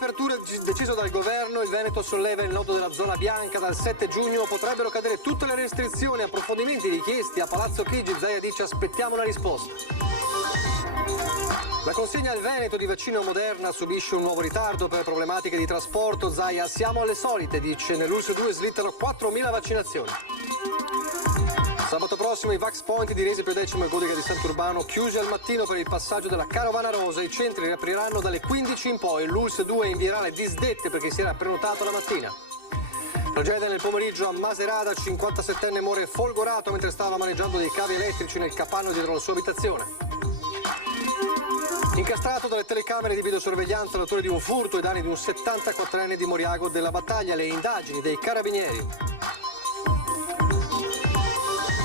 riaperture deciso dal governo, il Veneto solleva il nodo della zona bianca. Dal 7 giugno potrebbero cadere tutte le restrizioni. Approfondimenti richiesti a Palazzo Chigi. Zaia dice aspettiamo una risposta. La consegna al Veneto di vaccino Moderna subisce un nuovo ritardo per problematiche di trasporto. Zaia, siamo alle solite, dice. Nell'ULSS 2 slittano 4.000 vaccinazioni. Sabato prossimo i Vax Point di Resi X e Godica di Sant'Urbano chiusi al mattino per il passaggio della Carovana Rosa. I centri riapriranno dalle 15 in poi. L'ULSS 2 invierà le disdette per chi si era prenotato la mattina. Tragedia nel pomeriggio a Maserata, 57enne muore folgorato mentre stava maneggiando dei cavi elettrici nel capanno dietro la sua abitazione. Incastrato dalle telecamere di videosorveglianza l'autore di un furto ai danni di un 74enne di Moriago della Battaglia, le indagini dei carabinieri.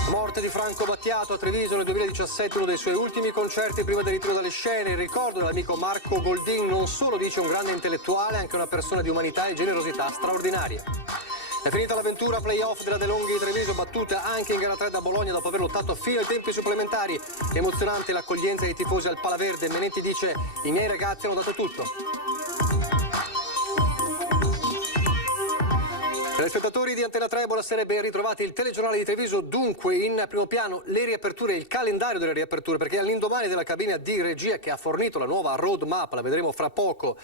Morte di Franco Battiato a Treviso nel 2017, uno dei suoi ultimi concerti prima del ritiro dalle scene. Il ricordo dell'amico Marco Goldin, non solo dice un grande intellettuale, anche una persona di umanità e generosità straordinaria. È finita l'avventura play-off della De Longhi di Treviso, battuta anche in gara 3 da Bologna dopo aver lottato fino ai tempi supplementari. Emozionante l'accoglienza dei tifosi al Palaverde. Menetti dice: i miei ragazzi hanno dato tutto. Telespettatori di Antena 3, buonasera, ben ritrovati. Il telegiornale di Treviso, dunque in primo piano le riaperture, il calendario delle riaperture, perché all'indomani della cabina di regia che ha fornito la nuova roadmap, la vedremo fra poco,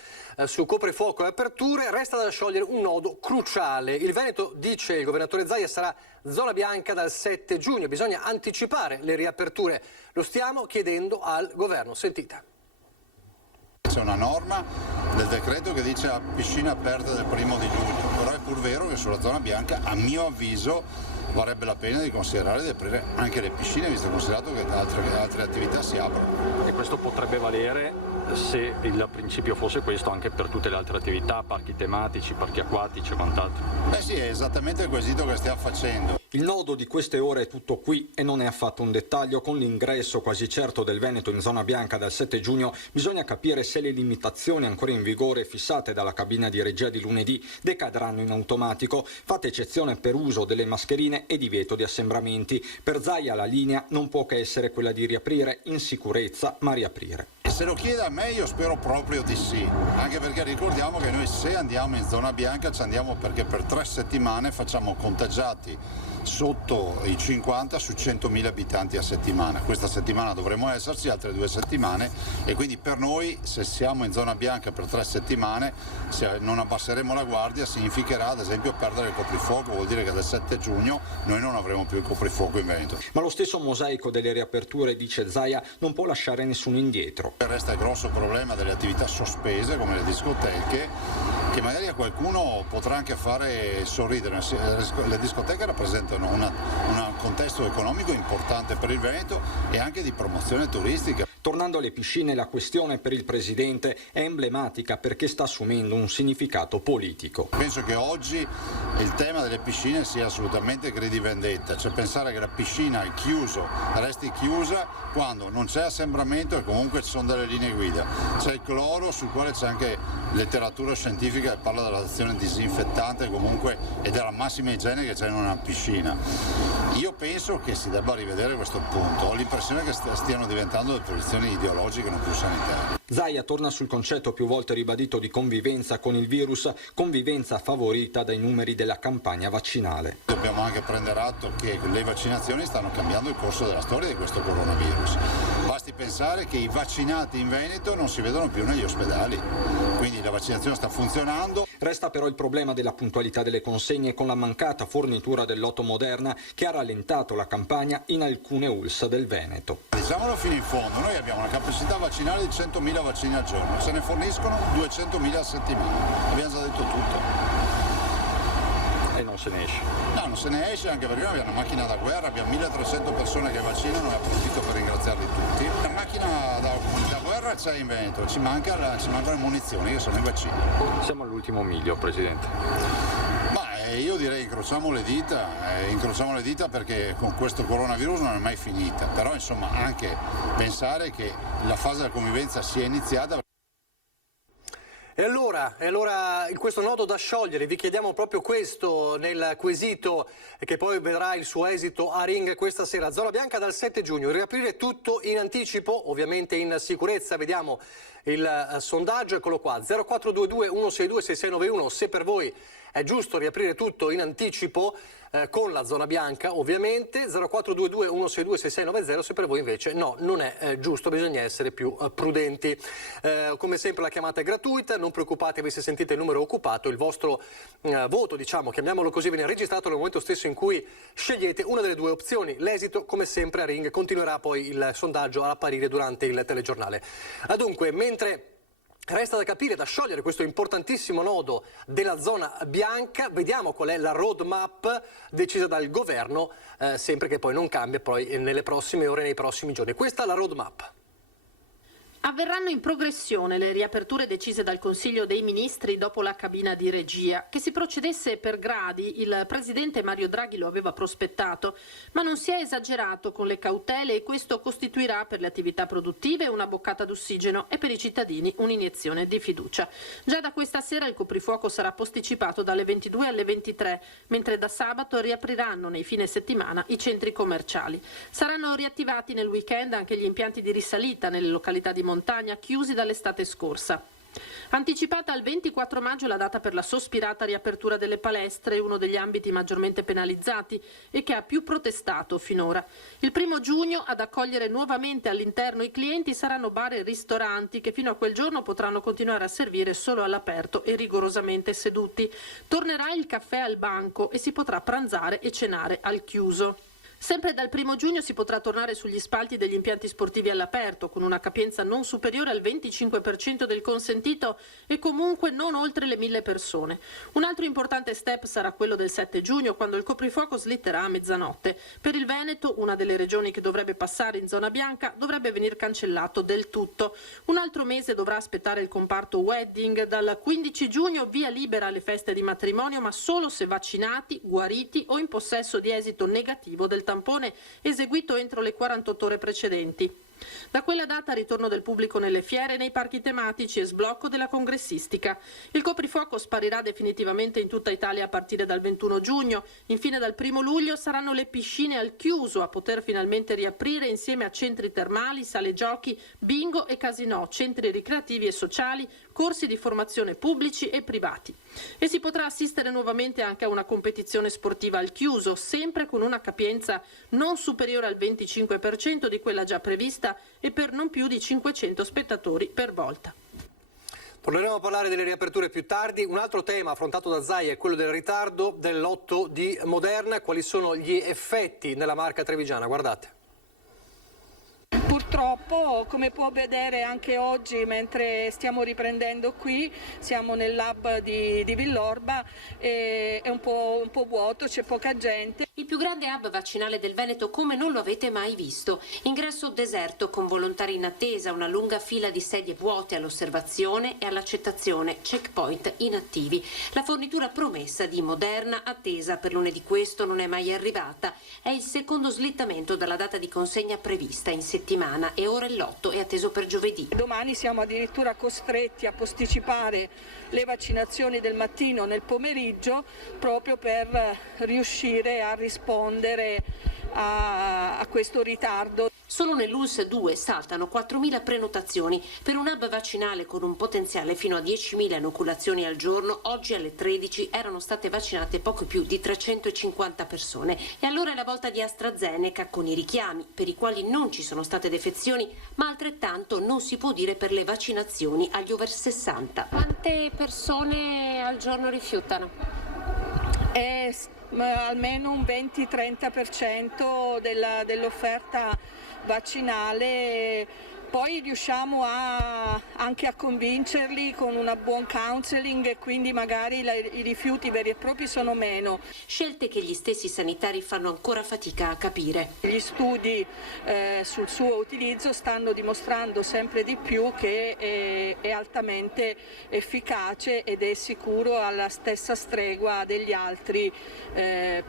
su coprifuoco e aperture, resta da sciogliere un nodo cruciale. Il Veneto, dice il governatore Zaia, sarà zona bianca dal 7 giugno, bisogna anticipare le riaperture. Lo stiamo chiedendo al governo, sentite. C'è una norma del decreto che dice a piscina aperta del 1° di giugno, però è pur vero che sulla zona bianca, a mio avviso, varrebbe la pena di considerare di aprire anche le piscine, visto e considerato che altre attività si aprono. E questo potrebbe valere, se il principio fosse questo, anche per tutte le altre attività, parchi tematici, parchi acquatici e quant'altro. Sì, è esattamente il quesito che stiamo facendo. Il nodo di queste ore è tutto qui e non è affatto un dettaglio. Con l'ingresso quasi certo del Veneto in zona bianca dal 7 giugno bisogna capire se le limitazioni ancora in vigore fissate dalla cabina di regia di lunedì decadranno in automatico. Fate eccezione per uso delle mascherine e divieto di assembramenti. Per Zaia la linea non può che essere quella di riaprire in sicurezza, ma riaprire. Se lo chiede a me io spero proprio di sì, anche perché ricordiamo che noi se andiamo in zona bianca ci andiamo perché per 3 settimane facciamo contagiati sotto i 50 su 100.000 abitanti a settimana. Questa settimana dovremo esserci, altre 2 settimane, e quindi per noi, se siamo in zona bianca per 3 settimane, se non abbasseremo la guardia significherà ad esempio perdere il coprifuoco, vuol dire che dal 7 giugno noi non avremo più il coprifuoco in Veneto. Ma lo stesso mosaico delle riaperture, dice Zaia, non può lasciare nessuno indietro. Resta il grosso problema delle attività sospese come le discoteche, che magari a qualcuno potrà anche fare sorridere. Le discoteche rappresentano un contesto economico importante per il Veneto e anche di promozione turistica. Tornando alle piscine, la questione per il Presidente è emblematica perché sta assumendo un significato politico. Penso che oggi il tema delle piscine sia assolutamente gridi vendetta, cioè pensare che la piscina è chiuso, resti chiusa quando non c'è assembramento e comunque ci sono delle linee guida. C'è il cloro sul quale c'è anche letteratura scientifica che parla dell'azione disinfettante comunque e della massima igiene che c'è in una piscina. Io penso che si debba rivedere questo punto, ho l'impressione che stiano diventando delle posizioni ideologiche non più sanitarie. Zaia torna sul concetto più volte ribadito di convivenza con il virus, convivenza favorita dai numeri della campagna vaccinale. Dobbiamo anche prendere atto che le vaccinazioni stanno cambiando il corso della storia di questo coronavirus. Basti pensare che i vaccinati in Veneto non si vedono più negli ospedali, quindi la vaccinazione sta funzionando. Resta però il problema della puntualità delle consegne con la mancata fornitura del lotto Moderna che ha rallentato la campagna in alcune ULSS del Veneto. Diciamolo fino in fondo, noi abbiamo una capacità vaccinale di 100.000 vaccini al giorno, se ne forniscono 200.000 a settimana, abbiamo già detto tutto. E non se ne esce. No, non se ne esce anche perché noi abbiamo una macchina da guerra, abbiamo 1.300 persone che vaccinano e approfitto per ringraziarli tutti. La macchina da guerra c'è in Veneto, ci mancano le munizioni che sono i vaccini. Siamo all'ultimo miglio, Presidente. Io direi incrociamo le dita perché con questo coronavirus non è mai finita, però insomma anche pensare che la fase della convivenza sia iniziata. E allora in questo nodo da sciogliere vi chiediamo proprio questo nel quesito che poi vedrà il suo esito a Ring questa sera. Zona bianca dal 7 giugno, riaprire tutto in anticipo, ovviamente in sicurezza. Vediamo il sondaggio, eccolo qua, 0422 162 6691, se per voi è giusto riaprire tutto in anticipo, con la zona bianca ovviamente, 0422 162 6690, se per voi invece no, non è giusto, bisogna essere più prudenti. Come sempre la chiamata è gratuita, non preoccupatevi se sentite il numero occupato, il vostro voto, diciamo, chiamiamolo così, viene registrato nel momento stesso in cui scegliete una delle due opzioni. L'esito, come sempre a Ring, continuerà poi il sondaggio ad apparire durante il telegiornale. Dunque, mentre resta da capire, da sciogliere questo importantissimo nodo della zona bianca, vediamo qual è la roadmap decisa dal governo, sempre che poi non cambia poi nelle prossime ore, nei prossimi giorni. Questa è la roadmap. Avverranno in progressione le riaperture decise dal Consiglio dei Ministri dopo la cabina di regia. Che si procedesse per gradi, il presidente Mario Draghi lo aveva prospettato, ma non si è esagerato con le cautele e questo costituirà per le attività produttive una boccata d'ossigeno e per i cittadini un'iniezione di fiducia. Già da questa sera il coprifuoco sarà posticipato dalle 22 alle 23, mentre da sabato riapriranno nei fine settimana i centri commerciali. Saranno riattivati nel weekend anche gli impianti di risalita nelle località di montagna chiusi dall'estate scorsa. Anticipata al 24 maggio la data per la sospirata riapertura delle palestre, uno degli ambiti maggiormente penalizzati e che ha più protestato finora. Il 1 giugno ad accogliere nuovamente all'interno i clienti saranno bar e ristoranti che fino a quel giorno potranno continuare a servire solo all'aperto e rigorosamente seduti. Tornerà il caffè al banco e si potrà pranzare e cenare al chiuso. Sempre dal 1 giugno si potrà tornare sugli spalti degli impianti sportivi all'aperto, con una capienza non superiore al 25% del consentito e comunque non oltre le 1000 persone. Un altro importante step sarà quello del 7 giugno, quando il coprifuoco slitterà a mezzanotte. Per il Veneto, una delle regioni che dovrebbe passare in zona bianca, dovrebbe venir cancellato del tutto. Un altro mese dovrà aspettare il comparto wedding. Dal 15 giugno via libera alle feste di matrimonio, ma solo se vaccinati, guariti o in possesso di esito negativo del tampone eseguito entro le 48 ore precedenti. Da quella data ritorno del pubblico nelle fiere, nei parchi tematici e sblocco della congressistica. Il coprifuoco sparirà definitivamente in tutta Italia a partire dal 21 giugno. Infine dal 1 luglio saranno le piscine al chiuso a poter finalmente riaprire insieme a centri termali, sale giochi, bingo e casinò, centri ricreativi e sociali, corsi di formazione pubblici e privati. E si potrà assistere nuovamente anche a una competizione sportiva al chiuso, sempre con una capienza non superiore al 25% di quella già prevista e per non più di 500 spettatori per volta. Torneremo a parlare delle riaperture più tardi. Un altro tema affrontato da Zai è quello del ritardo del lotto di Moderna. Quali sono gli effetti nella Marca trevigiana? Guardate. Purtroppo, come può vedere anche oggi mentre stiamo riprendendo qui, siamo nel lab di Villorba, è un po' vuoto, c'è poca gente. Il più grande hub vaccinale del Veneto come non lo avete mai visto. Ingresso deserto con volontari in attesa, una lunga fila di sedie vuote all'osservazione e all'accettazione, checkpoint inattivi. La fornitura promessa di Moderna, attesa per lunedì, questo non è mai arrivata. È il secondo slittamento dalla data di consegna prevista in settimana e ora il lotto è atteso per giovedì. Domani siamo addirittura costretti a posticipare le vaccinazioni del mattino nel pomeriggio proprio per riuscire a rispondere a questo ritardo. Solo nell'ULSS 2 saltano 4.000 prenotazioni. Per un hub vaccinale con un potenziale fino a 10.000 inoculazioni al giorno, oggi alle 13 erano state vaccinate poco più di 350 persone. E allora è la volta di AstraZeneca con i richiami, per i quali non ci sono state defezioni, ma altrettanto non si può dire per le vaccinazioni agli over 60. Quante persone al giorno rifiutano? Almeno un 20-30% dell'offerta vaccinale. Poi riusciamo anche a convincerli con un buon counseling e quindi magari i rifiuti veri e propri sono meno. Scelte che gli stessi sanitari fanno ancora fatica a capire. Gli studi sul suo utilizzo stanno dimostrando sempre di più che è altamente efficace ed è sicuro alla stessa stregua degli altri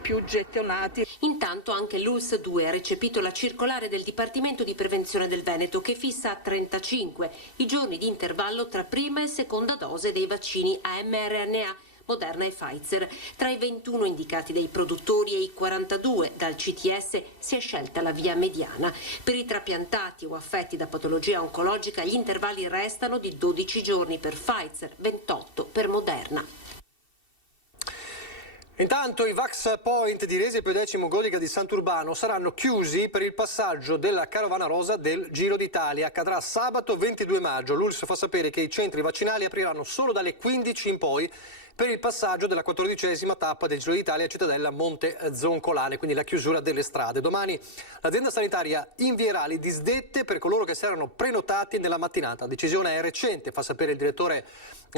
più gettonati. Intanto anche l'ULSS 2 ha recepito la circolare del Dipartimento di Prevenzione del Veneto che fissa a 35 i giorni di intervallo tra prima e seconda dose dei vaccini a mRNA, Moderna e Pfizer. Tra i 21 indicati dai produttori e i 42 dal CTS si è scelta la via mediana. Per i trapiantati o affetti da patologia oncologica gli intervalli restano di 12 giorni per Pfizer, 28 per Moderna. Intanto i Vax Point di Resi e X Godica di Sant'Urbano saranno chiusi per il passaggio della carovana rosa del Giro d'Italia. Accadrà sabato 22 maggio. L'ULSS fa sapere che i centri vaccinali apriranno solo dalle 15 in poi per il passaggio della 14ª tappa del Giro d'Italia a Cittadella Monte Zoncolane, quindi la chiusura delle strade. Domani l'azienda sanitaria invierà le disdette per coloro che si erano prenotati nella mattinata. La decisione è recente, fa sapere il direttore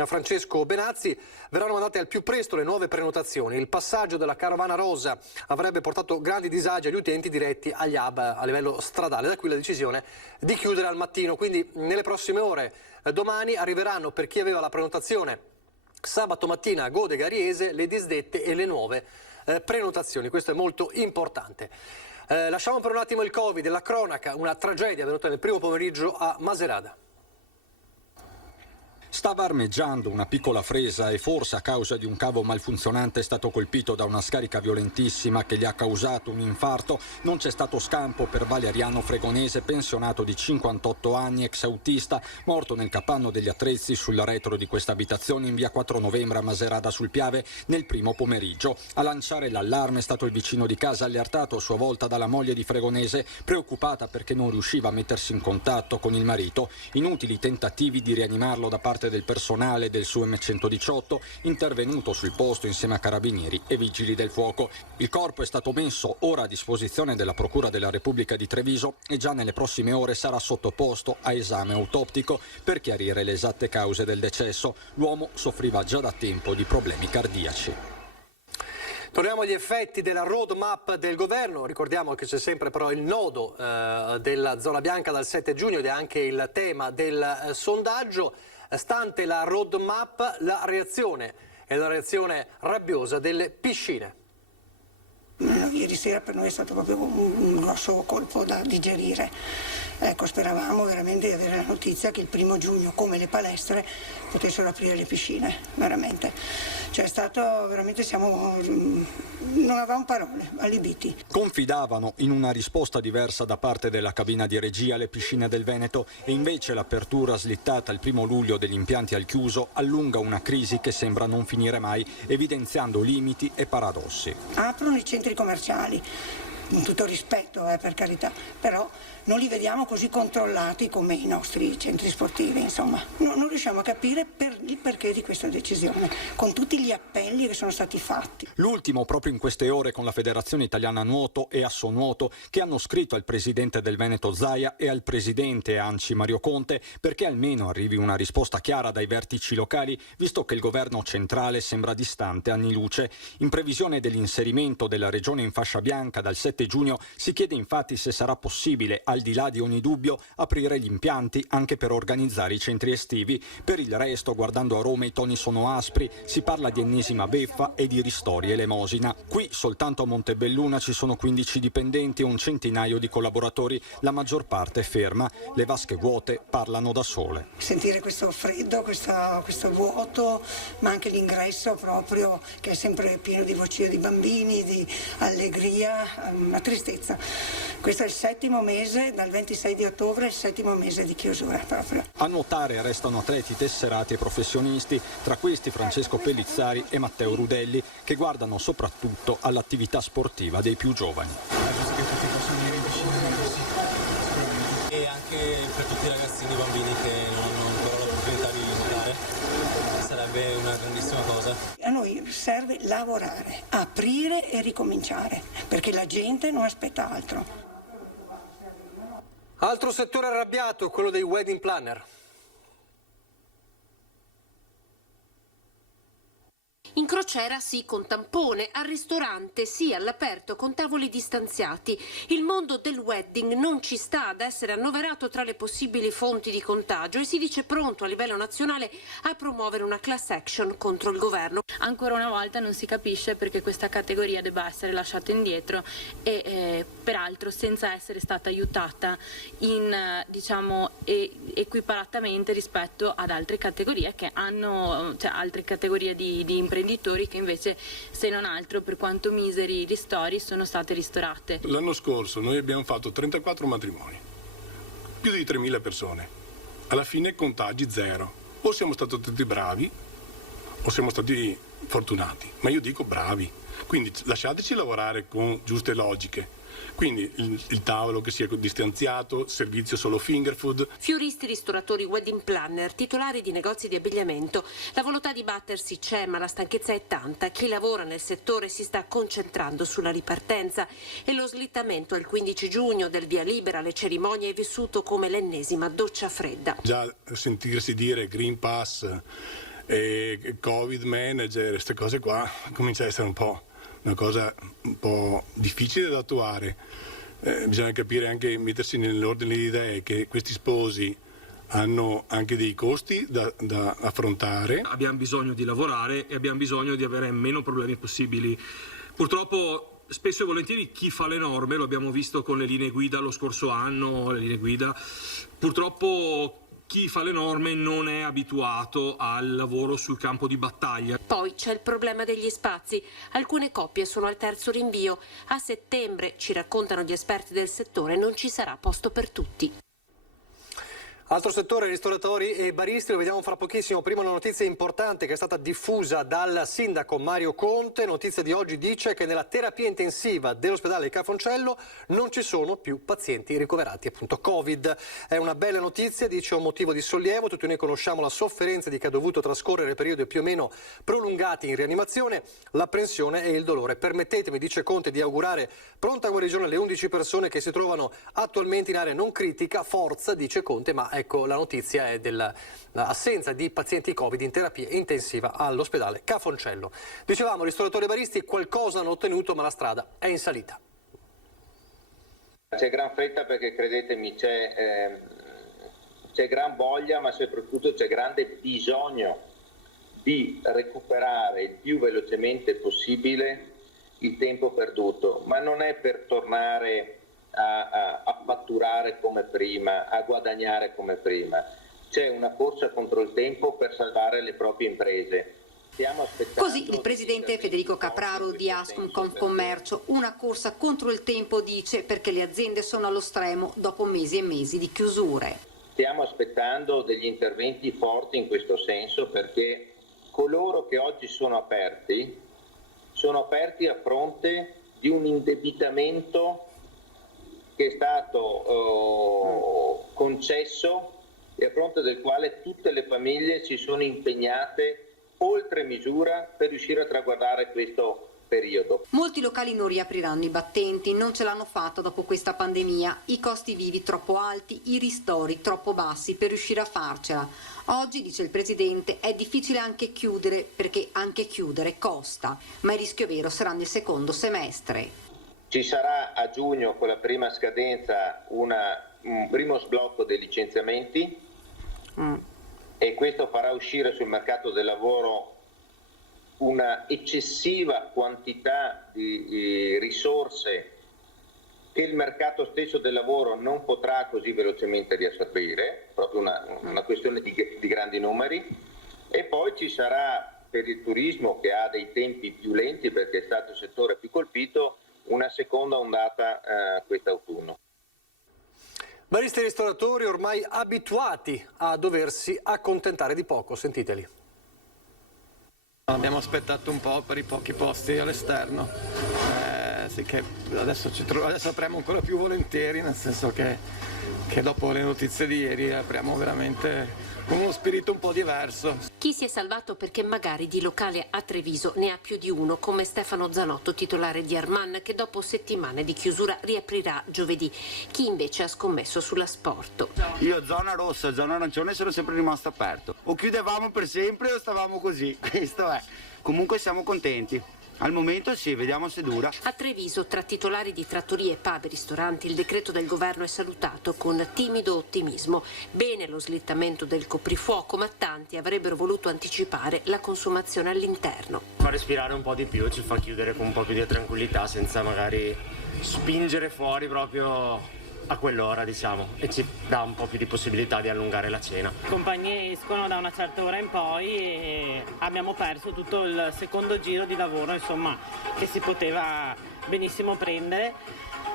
Francesco Benazzi. Verranno mandate al più presto le nuove prenotazioni. Il passaggio della carovana rosa avrebbe portato grandi disagi agli utenti diretti agli hub a livello stradale. Da qui la decisione di chiudere al mattino. Quindi nelle prossime ore, domani, arriveranno per chi aveva la prenotazione sabato mattina a Godega Riese le disdette e le nuove prenotazioni. Questo è molto importante. Lasciamo per un attimo il Covid, la cronaca, una tragedia avvenuta nel primo pomeriggio a Macerata. Stava armeggiando una piccola fresa e forse a causa di un cavo malfunzionante è stato colpito da una scarica violentissima che gli ha causato un infarto. Non c'è stato scampo per Valeriano Fregonese, pensionato di 58 anni, ex autista, morto nel capanno degli attrezzi sul retro di questa abitazione in via 4 novembre a Macerata sul Piave nel primo pomeriggio. A lanciare l'allarme è stato il vicino di casa, allertato a sua volta dalla moglie di Fregonese, preoccupata perché non riusciva a mettersi in contatto con il marito. Inutili tentativi di rianimarlo da parte del personale del SUEM 118 intervenuto sul posto insieme a carabinieri e vigili del fuoco. Il corpo è stato messo ora a disposizione della Procura della Repubblica di Treviso e già nelle prossime ore sarà sottoposto a esame autoptico per chiarire le esatte cause del decesso. L'uomo soffriva già da tempo di problemi cardiaci. Torniamo agli effetti della roadmap del governo. Ricordiamo che c'è sempre però il nodo della zona bianca dal 7 giugno ed è anche il tema del sondaggio. Stante la roadmap, la reazione è la reazione rabbiosa delle piscine. Ieri sera per noi è stato proprio un grosso colpo da digerire. Ecco, speravamo veramente di avere la notizia che il 1° giugno, come le palestre, potessero aprire le piscine, veramente. Cioè è stato veramente, non avevamo parole, allibiti. Confidavano in una risposta diversa da parte della cabina di regia alle piscine del Veneto e invece l'apertura slittata il 1° luglio degli impianti al chiuso allunga una crisi che sembra non finire mai, evidenziando limiti e paradossi. Aprono i centri commerciali, con tutto rispetto, per carità, però non li vediamo così controllati come i nostri centri sportivi, insomma. Non riusciamo a capire il perché di questa decisione, con tutti gli appelli che sono stati fatti. L'ultimo proprio in queste ore con la Federazione Italiana Nuoto e Assonuoto, che hanno scritto al presidente del Veneto Zaia e al presidente ANCI Mario Conte perché almeno arrivi una risposta chiara dai vertici locali, visto che il governo centrale sembra distante anni luce. In previsione dell'inserimento della regione in fascia bianca dal 7 giugno si chiede infatti se sarà possibile, al di là di ogni dubbio, aprire gli impianti anche per organizzare i centri estivi. Per il resto, guardando a Roma i toni sono aspri, si parla di ennesima beffa e di ristori elemosina. Qui soltanto a Montebelluna ci sono 15 dipendenti e un centinaio di collaboratori, la maggior parte ferma. Le vasche vuote parlano da sole. Sentire questo freddo, questo vuoto, ma anche l'ingresso proprio che è sempre pieno di voci di bambini, di allegria, una tristezza. Questo è il 7° mese, dal 26 di ottobre, il 7° mese di chiusura proprio. A nuotare restano atleti tesserati e professionisti, tra questi Francesco Pellizzari e Matteo Rudelli, che guardano soprattutto all'attività sportiva dei più giovani. Che tutti possono venire in piscina e anche per tutti i ragazzini e bambini che non hanno ancora l'opportunità di nuotare, sarebbe una grandissima cosa. A noi serve lavorare, aprire e ricominciare, perché la gente non aspetta altro. Altro settore arrabbiato, quello dei wedding planner. In crociera sì con tampone, al ristorante sì all'aperto con tavoli distanziati. Il mondo del wedding non ci sta ad essere annoverato tra le possibili fonti di contagio e si dice pronto a livello nazionale a promuovere una class action contro il governo. Ancora una volta non si capisce perché questa categoria debba essere lasciata indietro e peraltro senza essere stata aiutata equiparatamente rispetto ad altre categorie che hanno, altre categorie di imprenditori imprenditori che invece, se non altro, per quanto miseri i ristori, sono state ristorate. L'anno scorso noi abbiamo fatto 34 matrimoni, più di 3.000 persone, alla fine contagi zero. O siamo stati tutti bravi o siamo stati fortunati, ma io dico bravi, quindi lasciateci lavorare con giuste logiche. Quindi il tavolo che sia distanziato, servizio solo finger food. Fioristi, ristoratori, wedding planner, titolari di negozi di abbigliamento. La volontà di battersi c'è, ma la stanchezza è tanta. Chi lavora nel settore si sta concentrando sulla ripartenza e lo slittamento al 15 giugno del via libera alle cerimonie è vissuto come l'ennesima doccia fredda. Già sentirsi dire Green Pass e Covid Manager, queste cose qua, comincia a essere una cosa un po' difficile da attuare. Bisogna capire anche, mettersi nell'ordine di idee che questi sposi hanno anche dei costi da affrontare. Abbiamo bisogno di lavorare e abbiamo bisogno di avere meno problemi possibili. Purtroppo spesso e volentieri chi fa le norme, lo abbiamo visto con le linee guida lo scorso anno, le linee guida, purtroppo chi fa le norme non è abituato al lavoro sul campo di battaglia. Poi c'è il problema degli spazi. Alcune coppie sono al terzo rinvio. A settembre, ci raccontano gli esperti del settore, non ci sarà posto per tutti. Altro settore, ristoratori e baristi, lo vediamo fra pochissimo. Prima una notizia importante che è stata diffusa dal sindaco Mario Conte. Notizia di oggi dice che nella terapia intensiva dell'ospedale Cafoncello non ci sono più pazienti ricoverati appunto Covid. È una bella notizia, dice un motivo di sollievo. Tutti noi conosciamo la sofferenza di chi ha dovuto trascorrere periodi più o meno prolungati in rianimazione, l'apprensione e il dolore. Permettetemi, dice Conte, di augurare pronta guarigione alle 11 persone che si trovano attualmente in area non critica. Forza, dice Conte, ma ecco, la notizia è dell'assenza di pazienti Covid in terapia intensiva all'ospedale Cafoncello. Dicevamo, ristoratori e baristi qualcosa hanno ottenuto, ma la strada è in salita. C'è gran fretta perché, credetemi, c'è gran voglia, ma soprattutto c'è grande bisogno di recuperare il più velocemente possibile il tempo perduto, ma non è per tornare a fatturare come prima, a guadagnare come prima. C'è una corsa contro il tempo per salvare le proprie imprese. Così il presidente Federico Capraro di Ascommercio, una corsa contro il tempo, dice, perché le aziende sono allo stremo dopo mesi e mesi di chiusure. Stiamo aspettando degli interventi forti in questo senso, perché coloro che oggi sono aperti a fronte di un indebitamento che è stato concesso e a fronte del quale tutte le famiglie si sono impegnate oltre misura per riuscire a traguardare questo periodo. Molti locali non riapriranno i battenti, non ce l'hanno fatta dopo questa pandemia, i costi vivi troppo alti, i ristori troppo bassi per riuscire a farcela. Oggi, dice il presidente, è difficile anche chiudere, perché anche chiudere costa, ma il rischio vero sarà nel secondo semestre. Ci sarà a giugno, con la prima scadenza, un primo sblocco dei licenziamenti e questo farà uscire sul mercato del lavoro una eccessiva quantità di risorse che il mercato stesso del lavoro non potrà così velocemente riassorbire, proprio una questione di grandi numeri. E poi ci sarà, per il turismo, che ha dei tempi più lenti perché è stato il settore più colpito, una seconda ondata quest'autunno. Baristi e ristoratori ormai abituati a doversi accontentare di poco, sentiteli. Abbiamo aspettato un po' per i pochi posti all'esterno, sì che adesso apriamo ancora più volentieri, nel senso che dopo le notizie di ieri apriamo veramente con uno spirito un po' diverso. Chi si è salvato perché magari di locale a Treviso ne ha più di uno, come Stefano Zanotto, titolare di Arman, che dopo settimane di chiusura riaprirà giovedì. Chi invece ha scommesso sulla Sport. Io zona rossa, zona arancione sono sempre rimasto aperto. O chiudevamo per sempre o stavamo così, questo è. Comunque siamo contenti. Al momento sì, vediamo se dura. A Treviso, tra titolari di trattorie, pub e ristoranti, il decreto del governo è salutato con timido ottimismo. Bene lo slittamento del coprifuoco, ma tanti avrebbero voluto anticipare la consumazione all'interno. Fa respirare un po' di più, ci fa chiudere con un po' più di tranquillità senza magari spingere fuori proprio a quell'ora, diciamo, e ci dà un po' più di possibilità di allungare la cena. Le compagnie escono da una certa ora in poi e abbiamo perso tutto il secondo giro di lavoro, insomma, che si poteva benissimo prendere.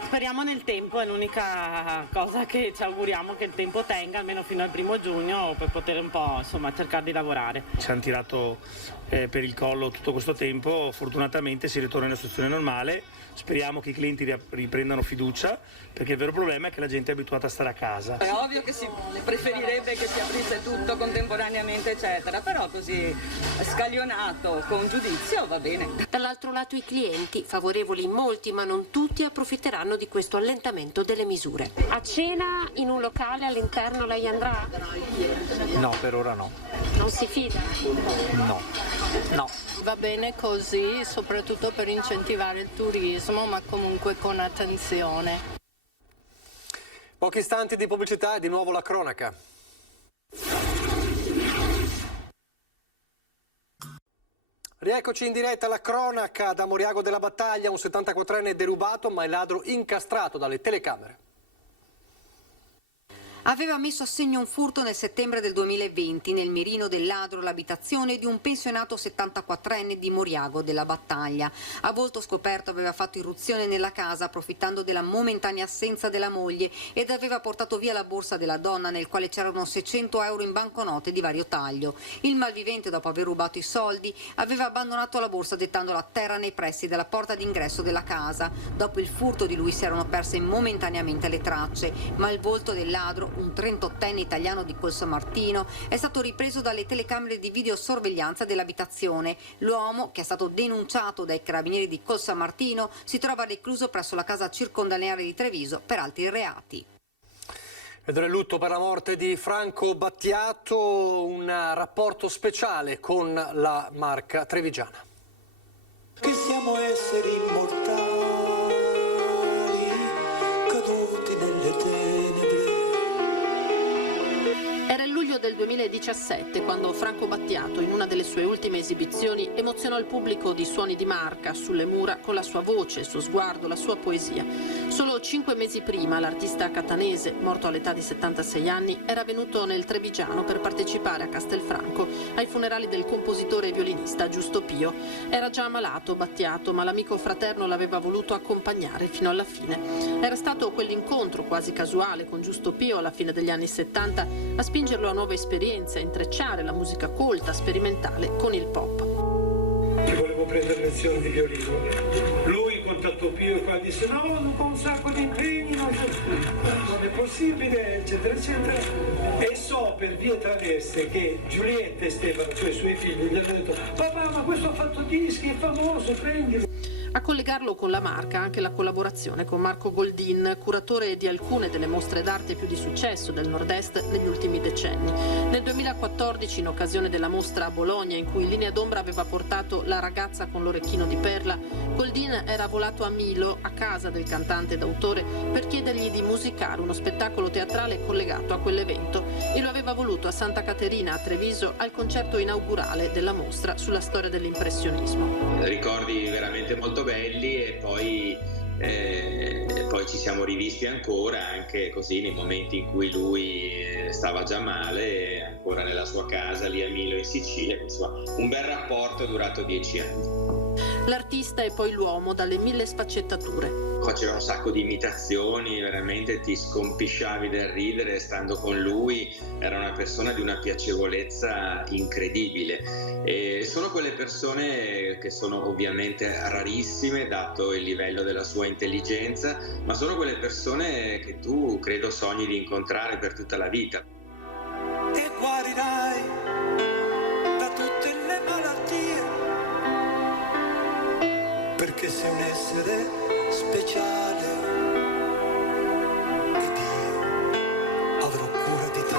Speriamo nel tempo, è l'unica cosa che ci auguriamo, che il tempo tenga almeno fino al 1° giugno per poter un po', insomma, cercare di lavorare. Ci hanno tirato per il collo tutto questo tempo, fortunatamente si ritorna in una situazione normale, speriamo che i clienti riprendano fiducia, perché il vero problema è che la gente è abituata a stare a casa. È ovvio che si preferirebbe che si aprisse tutto contemporaneamente, eccetera, però così scaglionato, con giudizio, va bene. Dall'altro lato i clienti, favorevoli molti ma non tutti, approfitteranno di questo allentamento delle misure. A cena in un locale all'interno lei andrà? No, per ora no. Non si fida? No. Va bene così, soprattutto per incentivare il turismo, ma comunque con attenzione. Pochi istanti di pubblicità e di nuovo la cronaca. Rieccoci in diretta alla cronaca da Moriago della Battaglia, un 74enne derubato ma il ladro incastrato dalle telecamere. Aveva messo a segno un furto nel settembre del 2020 nel mirino del ladro l'abitazione di un pensionato 74enne di Moriago della Battaglia. A volto scoperto aveva fatto irruzione nella casa approfittando della momentanea assenza della moglie ed aveva portato via la borsa della donna nel quale c'erano 600 euro in banconote di vario taglio. Il malvivente, dopo aver rubato i soldi, aveva abbandonato la borsa gettandola a terra nei pressi della porta d'ingresso della casa. Dopo il furto di lui si erano perse momentaneamente le tracce, ma il volto del ladro, un 38enne italiano di Colsamartino, è stato ripreso dalle telecamere di videosorveglianza dell'abitazione. L'uomo, che è stato denunciato dai carabinieri di Colsamartino, si trova recluso presso la casa circondariale di Treviso per altri reati. Ed è il lutto per la morte di Franco Battiato, un rapporto speciale con la Marca trevigiana. Che siamo esseri immortali, caduti nelle tenebre. Era il luglio del 2017 quando Franco Battiato, in una delle sue ultime esibizioni, emozionò il pubblico di Suoni di Marca sulle mura con la sua voce, il suo sguardo, la sua poesia. Solo 5 mesi prima l'artista catanese, morto all'età di 76 anni, era venuto nel Trevigiano per partecipare a Castelfranco ai funerali del compositore e violinista Giusto Pio. Era già ammalato Battiato, ma l'amico fraterno l'aveva voluto accompagnare fino alla fine. Era stato quell'incontro quasi casuale con Giusto Pio alla fine degli anni 70 a spingerlo a nuove esperienze, a intrecciare la musica colta, sperimentale con il pop. Che volevo prendere lezioni di violino. Lui contattò Pio e qua disse no, non ho un sacco di impegni, non è possibile, eccetera, eccetera. E so per vie traverse che Giulietta e Stefano, cioè i suoi figli, gli hanno detto papà, ma questo ha fatto dischi, è famoso, prendilo. A collegarlo con la Marca anche la collaborazione con Marco Goldin, curatore di alcune delle mostre d'arte più di successo del Nord-Est negli ultimi decenni. Nel 2014, in occasione della mostra a Bologna, in cui Linea d'Ombra aveva portato La ragazza con l'orecchino di perla, Goldin era volato a Milo, a casa del cantante ed autore, per chiedergli di musicare uno spettacolo teatrale collegato a quell'evento e lo aveva voluto a Santa Caterina, a Treviso, al concerto inaugurale della mostra sulla storia dell'impressionismo. Ricordi veramente molto belli e poi ci siamo rivisti ancora, anche così nei momenti in cui lui stava già male, ancora nella sua casa lì a Milo in Sicilia. Insomma, un bel rapporto durato 10 anni. L'artista è poi l'uomo dalle 1000 sfaccettature. Faceva un sacco di imitazioni, veramente ti scompisciavi del ridere stando con lui, era una persona di una piacevolezza incredibile. E sono quelle persone che sono ovviamente rarissime dato il livello della sua intelligenza, ma sono quelle persone che tu credo sogni di incontrare per tutta la vita. E guarirai da tutte le malattie, perché sei un essere speciale ed io avrò cura di te.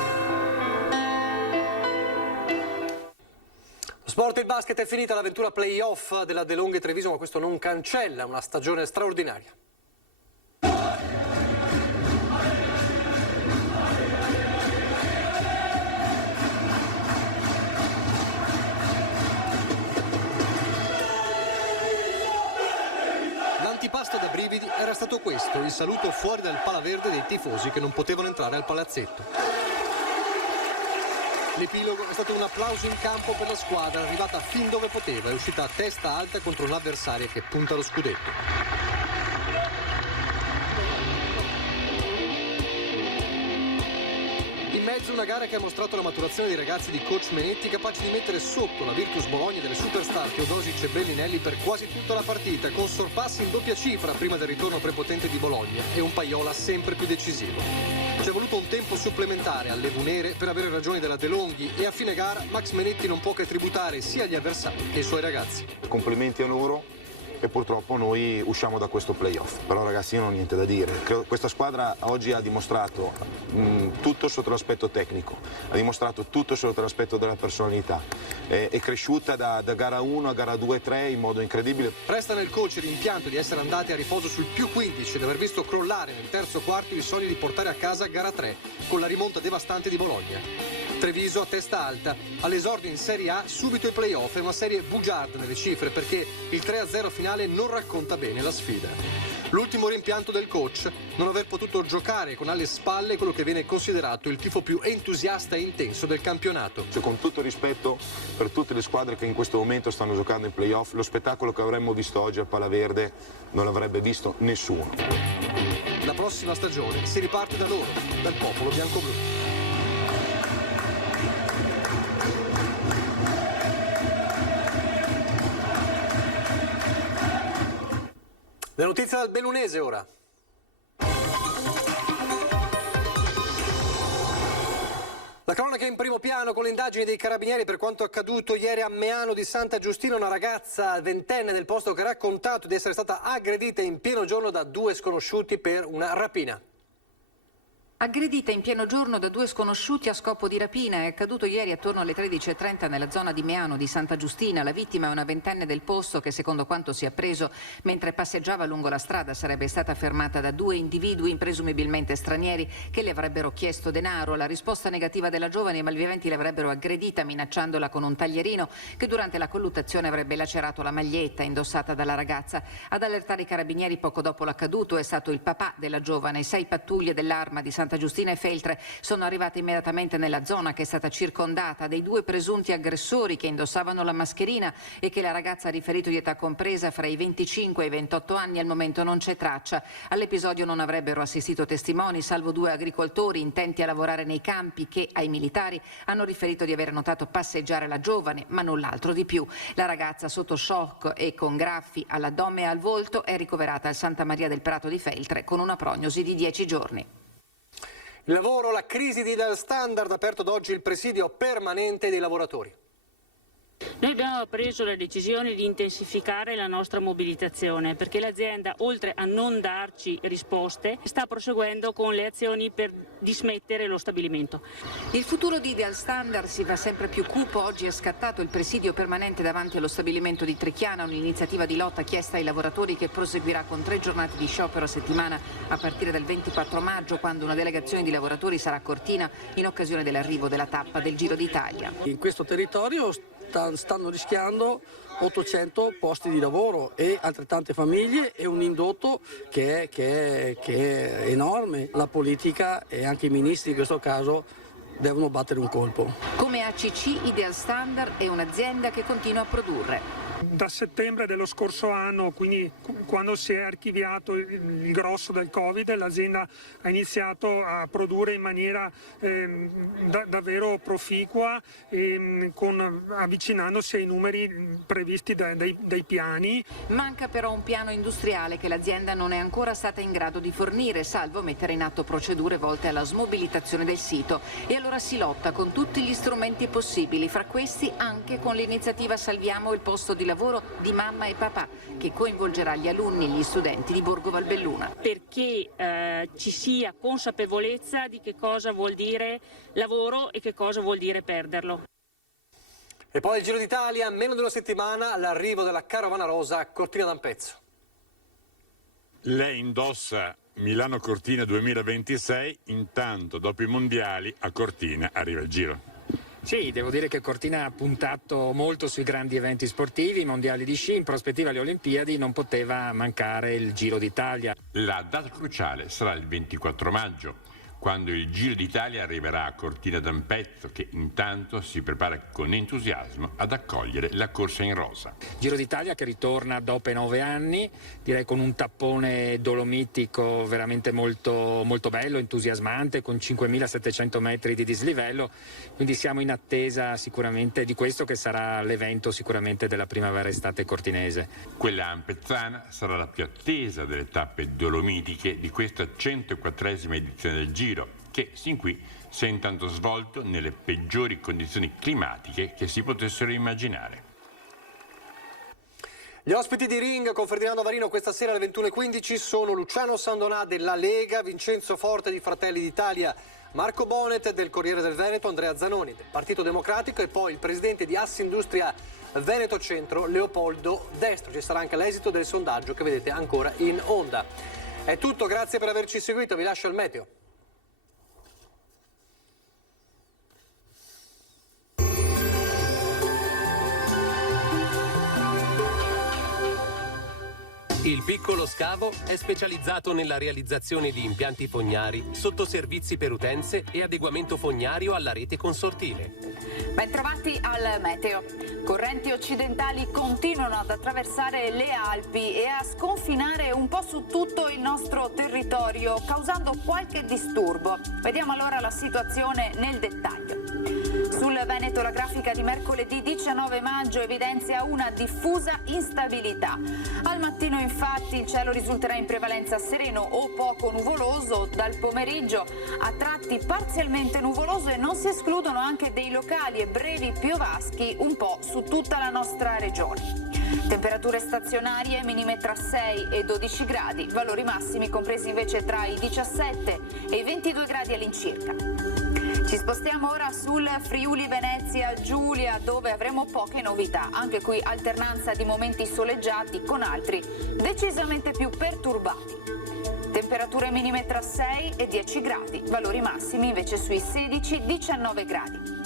Lo sport e il basket è finita l'avventura play-off della De Longhe Treviso, ma questo non cancella una stagione straordinaria. L'antipasto da brividi era stato questo, il saluto fuori dal Palaverde dei tifosi che non potevano entrare al palazzetto. L'epilogo è stato un applauso in campo per la squadra, arrivata fin dove poteva, è uscita a testa alta contro un'avversaria che punta allo scudetto. In mezzo una gara che ha mostrato la maturazione dei ragazzi di coach Menetti, capaci di mettere sotto la Virtus Bologna delle superstar Teodosic e Bellinelli per quasi tutta la partita, con sorpassi in doppia cifra prima del ritorno prepotente di Bologna e un Paiola sempre più decisivo. C'è voluto un tempo supplementare alle Vunere per avere ragioni della De Longhi e a fine gara Max Menetti non può che tributare sia agli avversari che ai suoi ragazzi. Complimenti a loro. E purtroppo noi usciamo da questo playoff. Però ragazzi, io non ho niente da dire. Questa squadra oggi ha dimostrato tutto sotto l'aspetto tecnico, ha dimostrato tutto sotto l'aspetto della personalità. È cresciuta da gara 1 a gara 2 e 3 in modo incredibile. Resta nel coach il rimpianto di essere andati a riposo sul più 15 e di aver visto crollare nel terzo quarto i sogni di portare a casa gara 3 con la rimonta devastante di Bologna. Treviso a testa alta, all'esordio in Serie A subito i playoff, è una serie bugiarda nelle cifre perché il 3-0 finale non racconta bene la sfida. L'ultimo rimpianto del coach, non aver potuto giocare con alle spalle quello che viene considerato il tifo più entusiasta e intenso del campionato. Con tutto rispetto per tutte le squadre che in questo momento stanno giocando in playoff, lo spettacolo che avremmo visto oggi al Palaverde non l'avrebbe visto nessuno. La prossima stagione si riparte da loro, dal popolo bianco-blu. Le notizie dal Bellunese ora. La cronaca in primo piano con le indagini dei carabinieri per quanto accaduto ieri a Meano di Santa Giustina, una ragazza ventenne del posto che ha raccontato di essere stata aggredita in pieno giorno da 2 sconosciuti per una rapina. Aggredita in pieno giorno da 2 sconosciuti a scopo di rapina, è accaduto ieri attorno alle 13:30 nella zona di Meano di Santa Giustina. La vittima è una ventenne del posto che, secondo quanto si è appreso, mentre passeggiava lungo la strada sarebbe stata fermata da 2 individui presumibilmente stranieri che le avrebbero chiesto denaro. La risposta negativa della giovane, i malviventi l'avrebbero aggredita minacciandola con un taglierino che durante la colluttazione avrebbe lacerato la maglietta indossata dalla ragazza. Ad allertare i carabinieri poco dopo l'accaduto è stato il papà della giovane. 6 pattuglie dell'Arma di Santa Giustina e Feltre sono arrivate immediatamente nella zona che è stata circondata dei 2 presunti aggressori che indossavano la mascherina e che la ragazza ha riferito di età compresa fra i 25 e i 28 anni. Al momento non c'è traccia. All'episodio non avrebbero assistito testimoni, salvo 2 agricoltori intenti a lavorare nei campi che ai militari hanno riferito di aver notato passeggiare la giovane, ma null'altro di più. La ragazza, sotto shock e con graffi all'addome e al volto, è ricoverata al Santa Maria del Prato di Feltre con una prognosi di 10 giorni. Il lavoro, la crisi di Ideal Standard, aperto ad oggi il presidio permanente dei lavoratori. Noi abbiamo preso la decisione di intensificare la nostra mobilitazione perché l'azienda, oltre a non darci risposte, sta proseguendo con le azioni per dismettere lo stabilimento. Il futuro di Ideal Standard si fa sempre più cupo. Oggi è scattato il presidio permanente davanti allo stabilimento di Trechiana, un'iniziativa di lotta chiesta ai lavoratori che proseguirà con 3 giornate di sciopero a settimana a partire dal 24 maggio, quando una delegazione di lavoratori sarà a Cortina in occasione dell'arrivo della tappa del Giro d'Italia. In questo territorio stanno rischiando 800 posti di lavoro e altrettante famiglie e un indotto che è enorme. La politica e anche i ministri in questo caso devono battere un colpo. Come ACC, Ideal Standard è un'azienda che continua a produrre. Da settembre dello scorso anno, quindi quando si è archiviato il grosso del Covid, l'azienda ha iniziato a produrre in maniera davvero proficua, avvicinandosi ai numeri previsti dai piani. Manca però un piano industriale che l'azienda non è ancora stata in grado di fornire, salvo mettere in atto procedure volte alla smobilitazione del sito. E allora si lotta con tutti gli strumenti possibili, fra questi anche con l'iniziativa Salviamo il posto di lavoro di mamma e papà, che coinvolgerà gli alunni e gli studenti di Borgo Valbelluna. Perché ci sia consapevolezza di che cosa vuol dire lavoro e che cosa vuol dire perderlo. E poi il Giro d'Italia, meno di una settimana, l'arrivo della Carovana Rosa a Cortina d'Ampezzo. Lei indossa Milano-Cortina 2026, intanto dopo i mondiali a Cortina arriva il Giro. Sì, devo dire che Cortina ha puntato molto sui grandi eventi sportivi, i mondiali di sci, in prospettiva le Olimpiadi, non poteva mancare il Giro d'Italia. La data cruciale sarà il 24 maggio, quando il Giro d'Italia arriverà a Cortina d'Ampezzo, che intanto si prepara con entusiasmo ad accogliere la corsa in rosa. Giro d'Italia che ritorna dopo 9 anni, direi con un tappone dolomitico veramente molto, molto bello, entusiasmante, con 5.700 metri di dislivello, quindi siamo in attesa sicuramente di questo che sarà l'evento sicuramente della primavera-estate cortinese. Quella ampezzana sarà la più attesa delle tappe dolomitiche di questa 104esima edizione del Giro, che sin qui si è intanto svolto nelle peggiori condizioni climatiche che si potessero immaginare. Gli ospiti di Ring con Ferdinando Varino questa sera alle 21:15 sono Luciano Sandonà della Lega, Vincenzo Forte di Fratelli d'Italia, Marco Bonet del Corriere del Veneto, Andrea Zanoni del Partito Democratico e poi il presidente di Assindustria Veneto Centro, Leopoldo Destro. Ci sarà anche l'esito del sondaggio che vedete ancora in onda. È tutto, grazie per averci seguito, vi lascio al meteo. Il piccolo scavo è specializzato nella realizzazione di impianti fognari, sottoservizi per utenze e adeguamento fognario alla rete consortile. Bentrovati al meteo. Correnti occidentali continuano ad attraversare le Alpi e a sconfinare un po' su tutto il nostro territorio, causando qualche disturbo. Vediamo allora la situazione nel dettaglio. Sul Veneto la grafica di mercoledì 19 maggio evidenzia una diffusa instabilità. Al mattino infatti il cielo risulterà in prevalenza sereno o poco nuvoloso, dal pomeriggio a tratti parzialmente nuvoloso e non si escludono anche dei locali e brevi piovaschi un po' su tutta la nostra regione. Temperature stazionarie minime tra 6 e 12 gradi, valori massimi compresi invece tra i 17 e i 22 gradi all'incirca. Ci spostiamo ora sul Friuli Venezia Giulia, dove avremo poche novità, anche qui alternanza di momenti soleggiati con altri decisamente più perturbati. Temperature minime tra 6 e 10 gradi, valori massimi invece sui 16-19 gradi.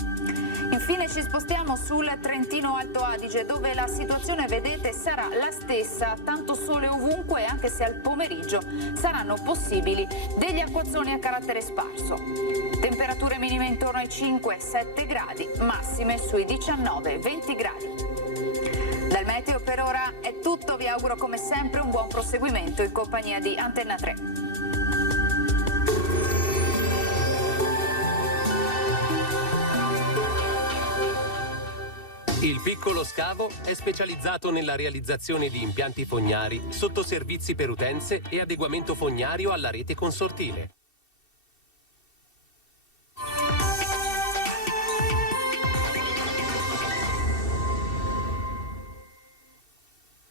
Infine ci spostiamo sul Trentino Alto Adige, dove la situazione, vedete, sarà la stessa, tanto sole ovunque, anche se al pomeriggio saranno possibili degli acquazzoni a carattere sparso. Temperature minime intorno ai 5-7 gradi, massime sui 19-20 gradi. Dal meteo per ora è tutto, vi auguro come sempre un buon proseguimento in compagnia di Antenna 3. Il piccolo scavo è specializzato nella realizzazione di impianti fognari, sottoservizi per utenze e adeguamento fognario alla rete consortile.